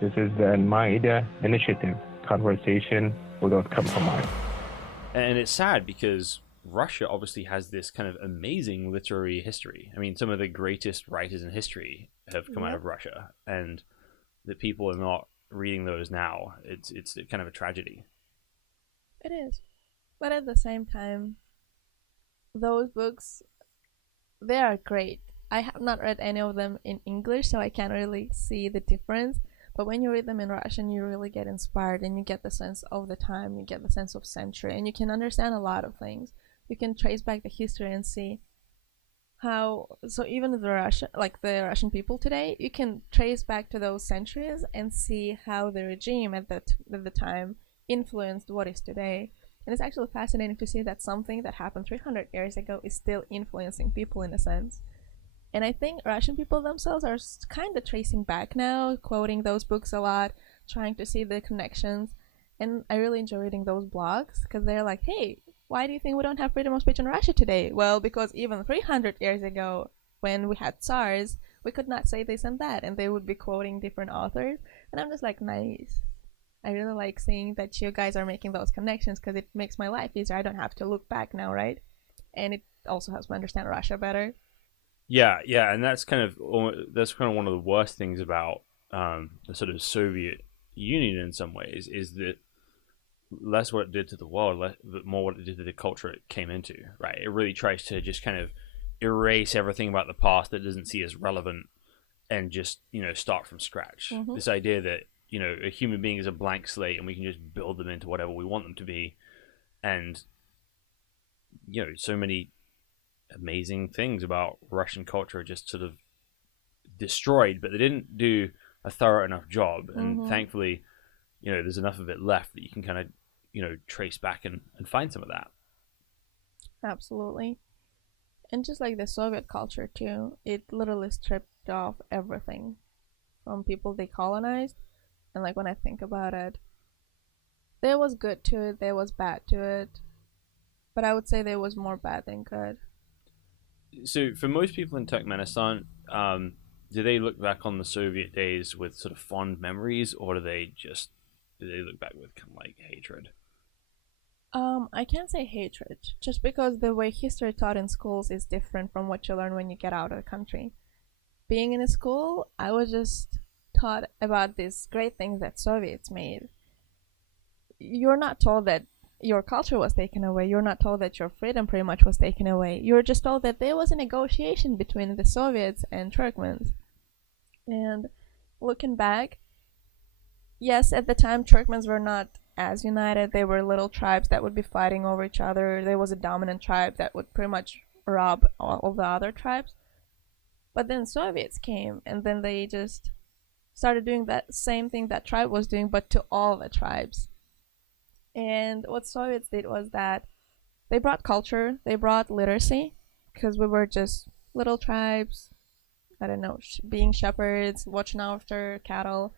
This is the Maida Initiative, conversation without compromise. And it's sad because Russia obviously has this kind of amazing literary history. I mean, some of the greatest writers in history have come out of Russia, and that people are not reading those now. It's kind of a tragedy. It is. But at the same time, those books, they are great. I have not read any of them in English, so I can't really see the difference. But when you read them in Russian, you really get inspired and you get the sense of the time, you get the sense of century, and you can understand a lot of things. You can trace back the history and see how, so even the Russian people today, you can trace back to those centuries and see how the regime at the time influenced what is today. And it's actually fascinating to see that something that happened 300 years ago is still influencing people in a sense. And I think Russian people themselves are kind of tracing back now, quoting those books a lot, trying to see the connections. And I really enjoy reading those blogs because they're like, hey, why do you think we don't have freedom of speech in Russia today? Well, because even 300 years ago, when we had SARS, we could not say this and that. And they would be quoting different authors. And I'm just like, nice. I really like seeing that you guys are making those connections because it makes my life easier. I don't have to look back now, right? And it also helps me understand Russia better. Yeah, and that's kind of one of the worst things about the sort of Soviet Union in some ways is that less what it did to the world, but more what it did to the culture it came into. Right? It really tries to just kind of erase everything about the past that doesn't see as relevant and just start from scratch. Mm-hmm. This idea that a human being is a blank slate and we can just build them into whatever we want them to be, and so many amazing things about Russian culture just sort of destroyed, but they didn't do a thorough enough job. And thankfully, there's enough of it left that you can kind of, trace back and find some of that. Absolutely. And just like the Soviet culture too, it literally stripped off everything from people they colonized. And like when I think about it, there was good to it, there was bad to it, but I would say there was more bad than good. So for most people in Turkmenistan, do they look back on the Soviet days with sort of fond memories, or do they look back with kind of like hatred? I can't say hatred, just because the way history taught in schools is different from what you learn when you get out of the country. Being in a school, I was just taught about these great things that Soviets made. You're not told that your culture was taken away. You're not told that your freedom pretty much was taken away. You're just told that there was a negotiation between the Soviets and Turkmens. And looking back, yes, at the time Turkmens were not as united. They were little tribes that would be fighting over each other. There was a dominant tribe that would pretty much rob all of the other tribes. But then Soviets came, and then they just started doing that same thing that tribe was doing, but to all the tribes. And what Soviets did was that they brought culture, they brought literacy, because we were just little tribes, I don't know, being shepherds, watching after cattle.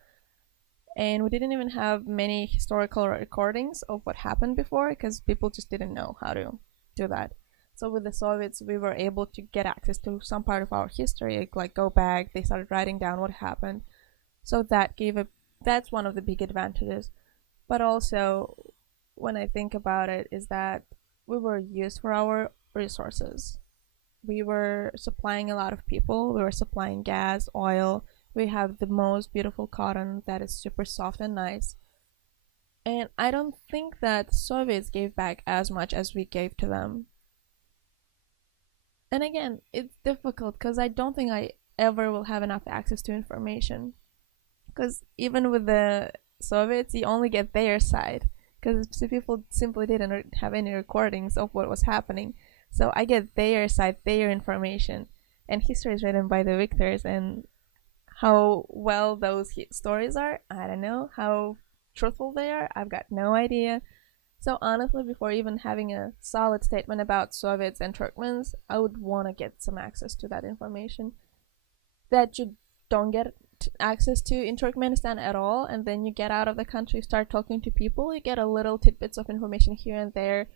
And we didn't even have many historical recordings of what happened before, because people just didn't know how to do that. So with the Soviets, we were able to get access to some part of our history, like go back, they started writing down what happened. So that's one of the big advantages. But also, when I think about it, is that we were used for our resources. We were supplying a lot of people. We were supplying gas, oil. We have the most beautiful cotton that is super soft and nice. And I don't think that Soviets gave back as much as we gave to them. And again, it's difficult because I don't think I ever will have enough access to information. Because even with the Soviets, you only get their side. Because people simply didn't have any recordings of what was happening. So I get their side, their information. And history is written by the victors. And how well those stories are, I don't know. How truthful they are, I've got no idea. So honestly, before even having a solid statement about Soviets and Turkmens, I would want to get some access to that information that you don't get access to in Turkmenistan at all. And then you get out of the country, start talking to people, you get a little tidbits of information here and there.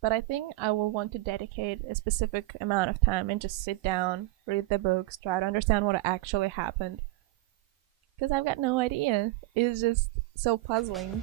But I think I will want to dedicate a specific amount of time and just sit down, read the books, try to understand what actually happened. Because I've got no idea. It's just so puzzling.